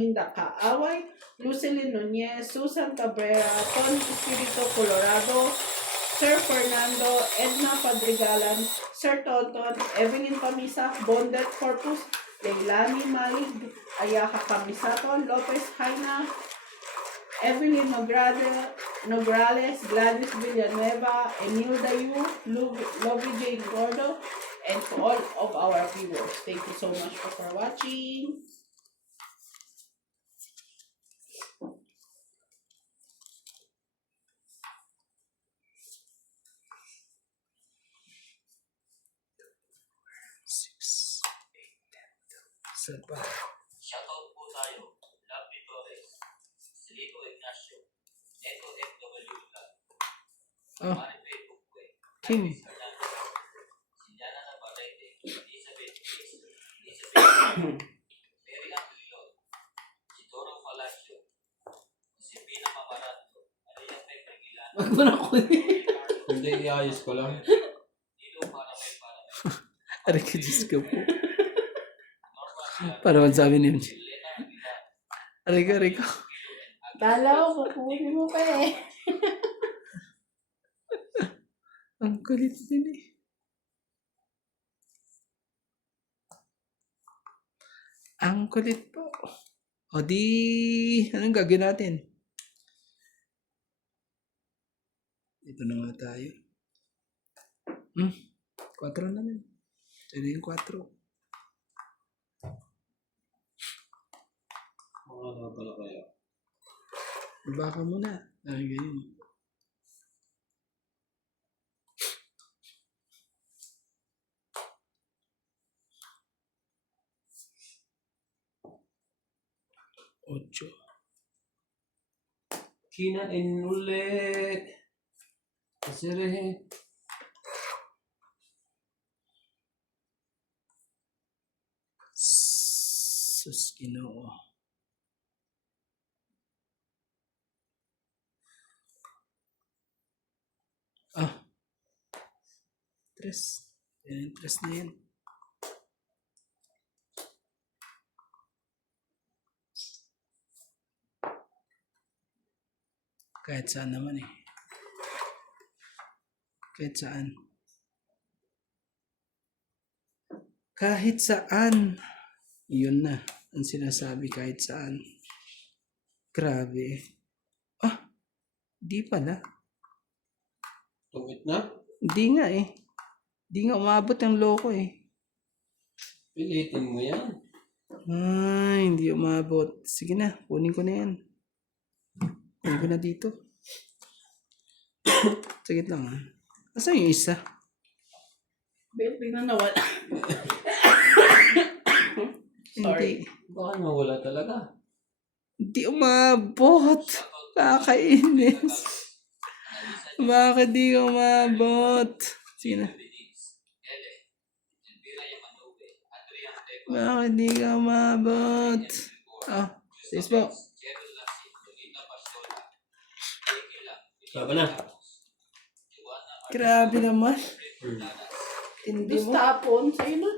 Linda Kaaway, Lucilyn Nunez, Susan Cabrera, Tony Espiritu Colorado, Sir Fernando, Edna Padrigalan, Sir Tonton, Evelyn Pamisa, Bondet Corpus, Leilani Malig, Ayaka Pamisato, Lopez Jaina, Evelyn Nograles, Gladys Villanueva, Emil Dayu, Lovey Jane Gordo, and to all of our viewers. Thank you so much for watching. Shoutout po tayo, Lovely Torres, Silico Ignacio, Echo FW Vlog, Mari Facebook po King. Sinyana Navarrete, Elizabeth Grace, Elizabeth Mary Aquilon, Sidoro Palacio, Josefina Mamaranto, Maria Pepe Gilan, Wag mo na ako. Hindi, iayos ko lang. Dilo Paramay, Aray ka, Diyos ko po. Norma Para sabi niyo. Elena Aguilar, Aray ka. Kala ko, kukunin mo pa eh. Ang kulit din eh. Ang kulit po. O di, anong gagawin natin? Ito na nga tayo. 4 naman. Ito yung 4. Ano pala kayo? Baka muna. Ay, ganyan. Ocho. Kinain ulit. Kasi rin. Sus, Ginoo. Tres. Yan, tres na yan. Kahit saan naman eh. Kahit saan. Kahit saan. Yun na. Ang sinasabi kahit saan. Grabe. Di pala. Tungit na? Hindi nga eh. Hindi nga umabot ang loko eh. Pilitin mo yan. Ay, hindi umabot. Sige na, kunin ko na yan. Kunin ko na dito. Sagit lang ah. Asan yung isa? Bigla nawala. Hindi. Baka nawala talaga. Hindi umabot. Kakainis. Bakit di umabot? Sige na. Bakit di ka umabot? Facebook. Saba na. Grabe naman. Hindi mo. Tapon, sa'yo na.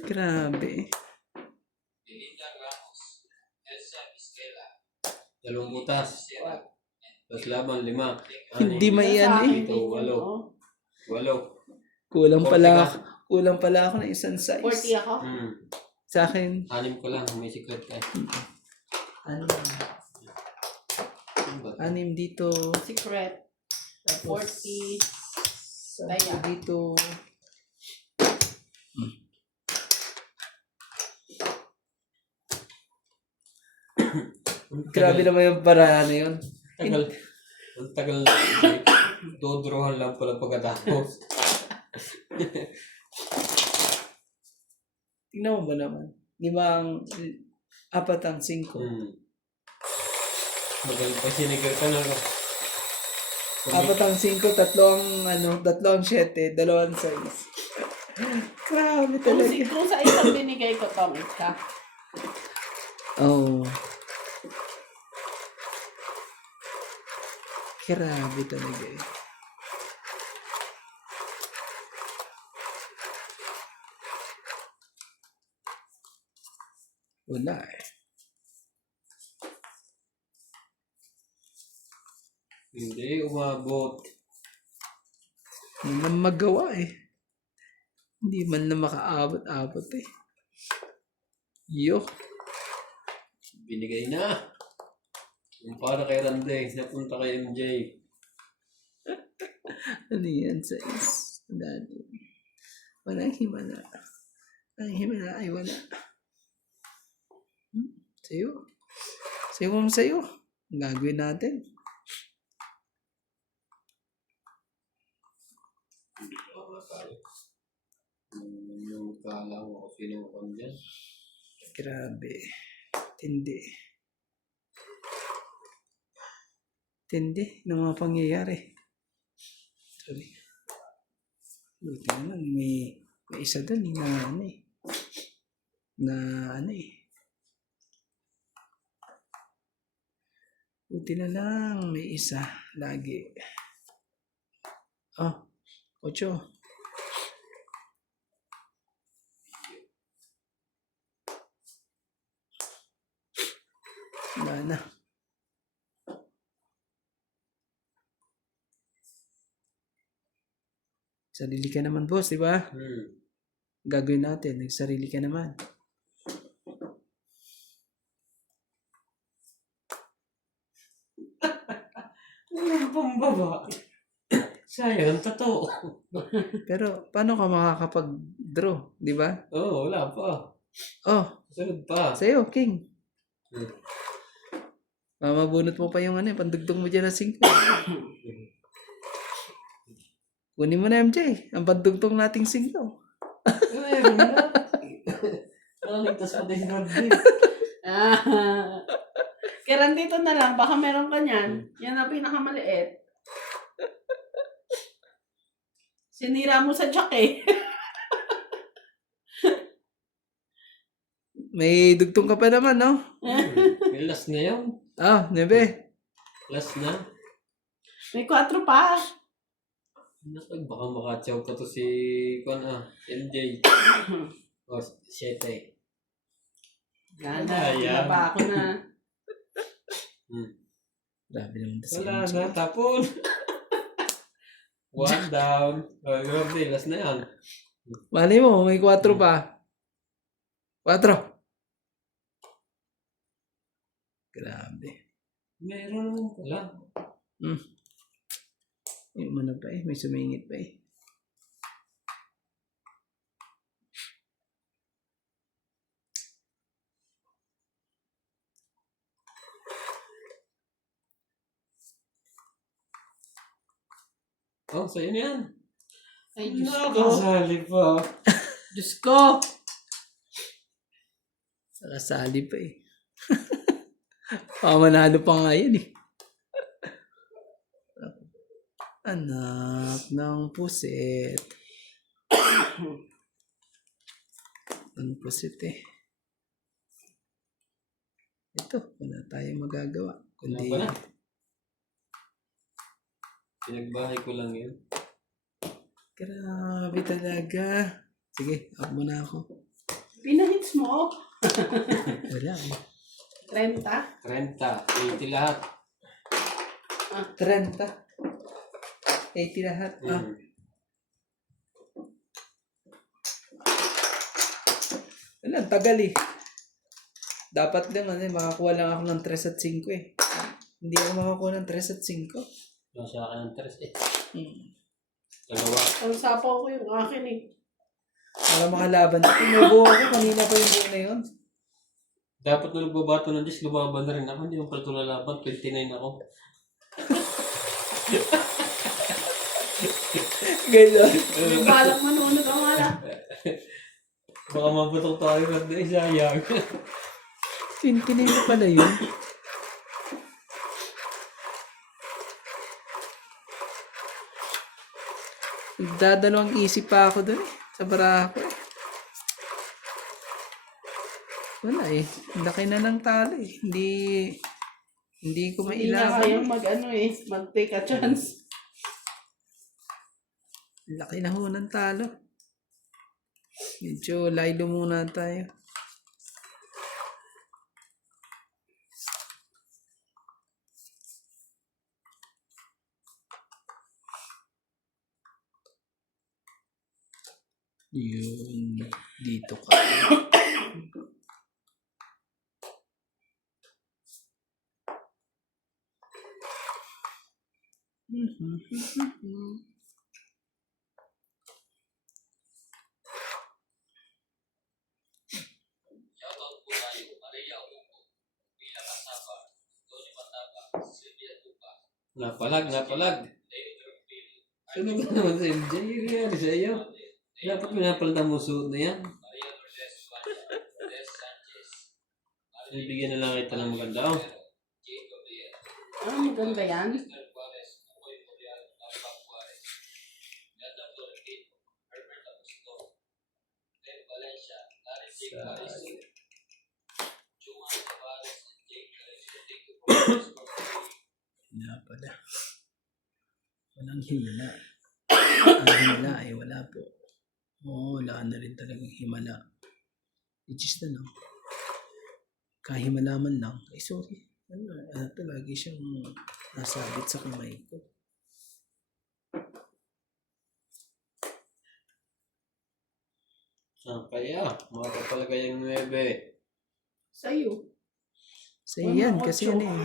Grabe. Dalawang butas. Tapos laban, 5. Hindi maiyan eh. Ito, 8. Kulang pala ako ng isang size. 40 ako. Sa akin. 6 ko lang, may secret ka. Ano? 6 dito. Secret. 40. Daya. Dito. Grabe naman yung paraan na yun. Ang tagal na. Dodrohan lang pala pagkatapos. Tingnan mo ba naman? 5 ang 5. Magaling pa sinigar ka na. 4 ang 5, 3 ang 7, 2 ang 6. Grabe talaga. Kung sa isang binigay ko, tongit ka. Oh. Grabe talaga eh. Wala eh. Hindi umabot. Hindi man magawa eh. Hindi man na makaabot-abot eh. Yo. Binigay na. Yung para kay Randay, napunta kay MJ. Ano yan sa is? Walang himala. Ang himala ay wala. Sa'yo. Sa'yo kung sa'yo. Ang gagawin natin. Yung kala mo kung sino ko dyan. Grabe. Tindi. Tindi ng mga pangyayari. Sorry. Buti naman may isa doon na ano eh. Na ano eh. Buti na lang may isa lagi. Oh, 8. Wala na. Sarili ka naman, boss, di ba? Gagawin natin. Nagsarili ka naman. Walang pambaba. Sayang, totoo. Pero paano ka makakapag-draw, di ba? Oo, wala pa. Oh, Sunod pa. sa'yo, King. Hmm. Mamabunot mo pa yung ano, pandugtong mo dyan na 5. Kunin mo na, MJ. Ang pandugtong nating 5. Meron na. Nakaligtas pa din Randay. Kaya dito na lang, baka meron ka niyan. Yan ang pinakamaliit. Sinira mo sa jack eh. May dugtong ka pa naman, no? May last na yun. Ah, 9. Last na. May 4 pa. Naku, baka makatsaw pa to si MJ. O, 7. Ganda, Ayan. ba ako na. Grabe naman si Wala MJ. na, tapon. 1 down. O, grabe, last na yan. Mali mo, may 4 pa. 4. Grabe. Meron naman pala. May umano pa eh. May sumingit pa eh. Oh, sa'yo na yan. Ay, Diyos ko. Nakasali pa. Diyos ko. Nakasali pa eh. Pamanalo pa nga yan eh. Anak ng pusit. Ang pusit eh. Ito, wala tayong magagawa. Wala Kundi, pa na. Pinagbahay ko lang yun. grabe talaga. Sige, up muna ako. Pinahits mo. Wala eh. 30. 30. 80 lahat. 30. 80 lahat. Ah. Wala, ang tagal eh. Dapat lang, makakuha lang ako ng 3 at 5 eh. Hindi ako makakuha ng 3 at 5. Nasa akin ng 3 eh. Hmm. 2. Ang sapaw ko yung akin eh. Para makalaban. Pinubuo ako, kanina pa yung buo na yun. Dapat na nagbabato ng Diyos, lumaban na rin ako. Hindi mo pala ito lalaban. 29 ako. Ganyan. May balak manunod ang wala. Baka mabutok tayo ng sayang. Tintinay mo pala yun. Dadalawang isip pa ako dun eh. Sa barako eh. Wala eh. Laki na ng talo eh. Hindi ko Hindi na mailaban. kayo mag-take a chance. Laki na ho ng talo. Medyo lilo muna tayo. Yun. Dito ka. Shoutout po tayo, Maria Upo, Pila Kasapa, Tony Mataba, Sylvia Tupa, Napalag. Leo Terpil, Sunog na naman sa MJ. Nangyari sa iyo. Dapat pinapalitan mo suot na yan. Maria Lourdes Banya, Lourdes Sanchez, Bibigyan na lang kita ng maganda. Oh. Jane Gabriel, Maganda yan. Esther Juarez, Mukoy Morial, Alba Juarez, Ganda Florentino, Herbert Augusto, Len Valencia, Larry Jake Caristo, Juan Tavares, and Jake Caristo. Thank you for your support. Wala pala. Walang himala. Ang himala ay wala po. Oo, wala na rin talagang himala. Which is na lang. Kahimala man lang. Ay, sorry. Ito, lagi siyang nasabit sa kamay ko. Kaya, makapalagay yung 9. Sa'yo. Sa yan, kasi ano eh.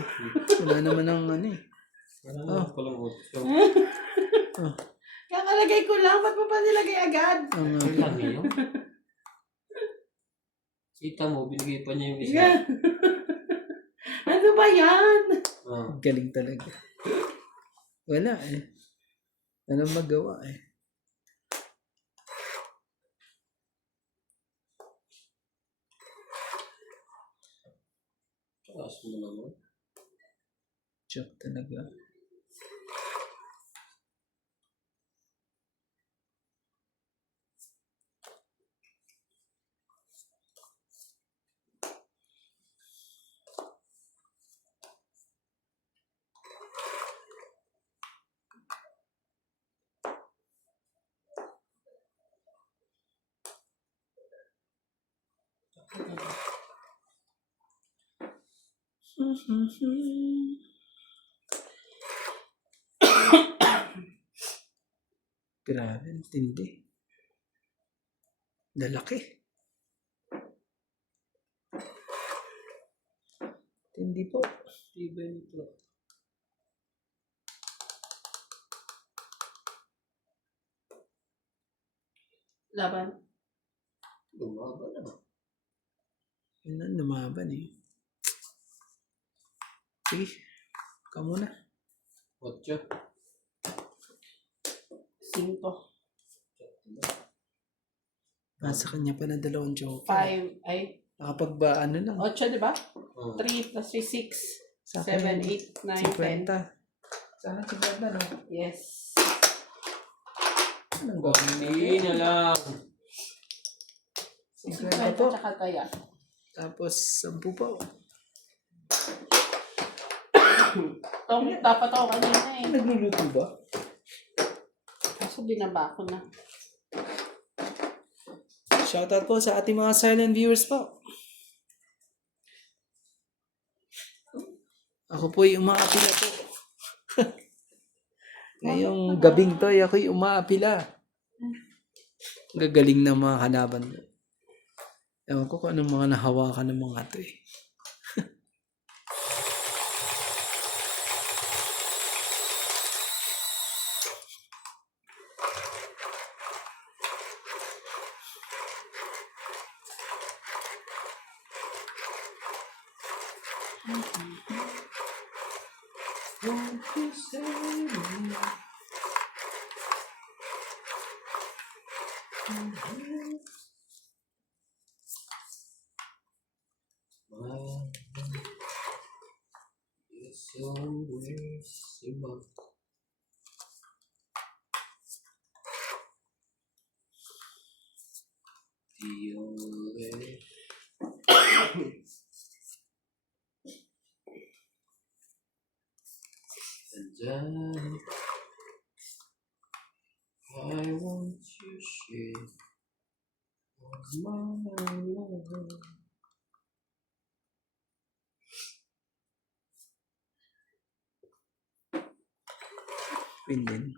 Wala naman ang ano eh. Parang palang 8. Kakalagay ko lang. Ba't mo pa nilagay agad? Ang Ito lang yun. Kita mo, binigay pa niya yung isa. Yeah. Ano ba yan? Ah. galing talaga. Wala eh. Walang magawa eh. Taas mo naman. Joke talaga. Grabe, ang tindi. Lalaki. Tindi po. Tibay nito. Laban. Lumaba na. Yun ang lumaban eh. Sige, ka muna. 8. 5. Nasa kanya pa na 2 joke. 5. Ay. Nakapag ba, ano lang. 8, di ba? Oh. 3 plus 3, 6. Sa 7, akin, 8, 9, 10. 50. Sana 50 no? Yes. Anong gawin Hindi na lang. 50 po. Tsaka kaya. Tapos 10 po. Tong, dapat ako kanina eh. Nagluluto ba? Kaso binaba ko na. Shoutout po sa ating mga silent viewers po. Ako po'y umaapila po. Ngayong gabing to, ako'y umaapila. Gagaling na mga kalaban ko. Ewan ko kung anong mga nahawakan ng mga to eh. It's always about the only and I want you share my love. Win din.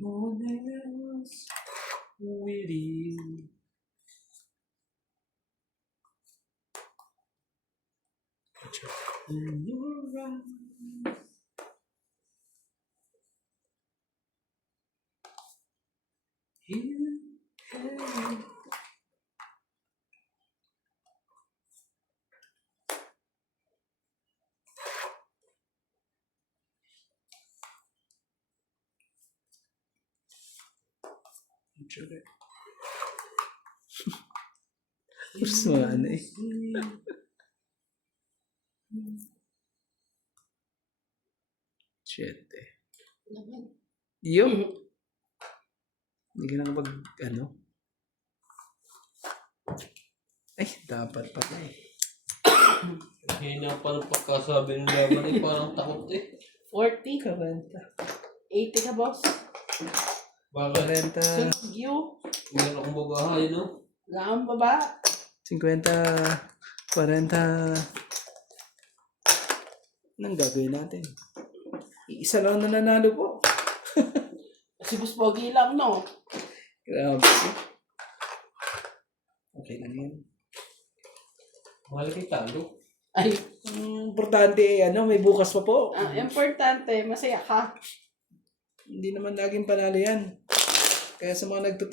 More than else with you. In your eyes. You have Sugar. Terus mana eh? Shit eh. Yo. Hindi ka na kapag ano? Ay, dapat pa eh. Hina pa ng pagkasabi ng laban eh. Parang takot eh. 40. Karenta. 80 ka, boss. Bakit? Karenta. Sunog you. Meron akong babahay, no? Laang baba. 50. 40. Anong gagawin natin? Isa lang na nanalo po. Si Boss Pogi lang, no? Grabe. Okay lang yan. Mahal kay talo. Ay, Importante, may bukas pa po. importante, masaya ka. Hindi naman laging panalo yan. Kaya sa mga nagtutuwa,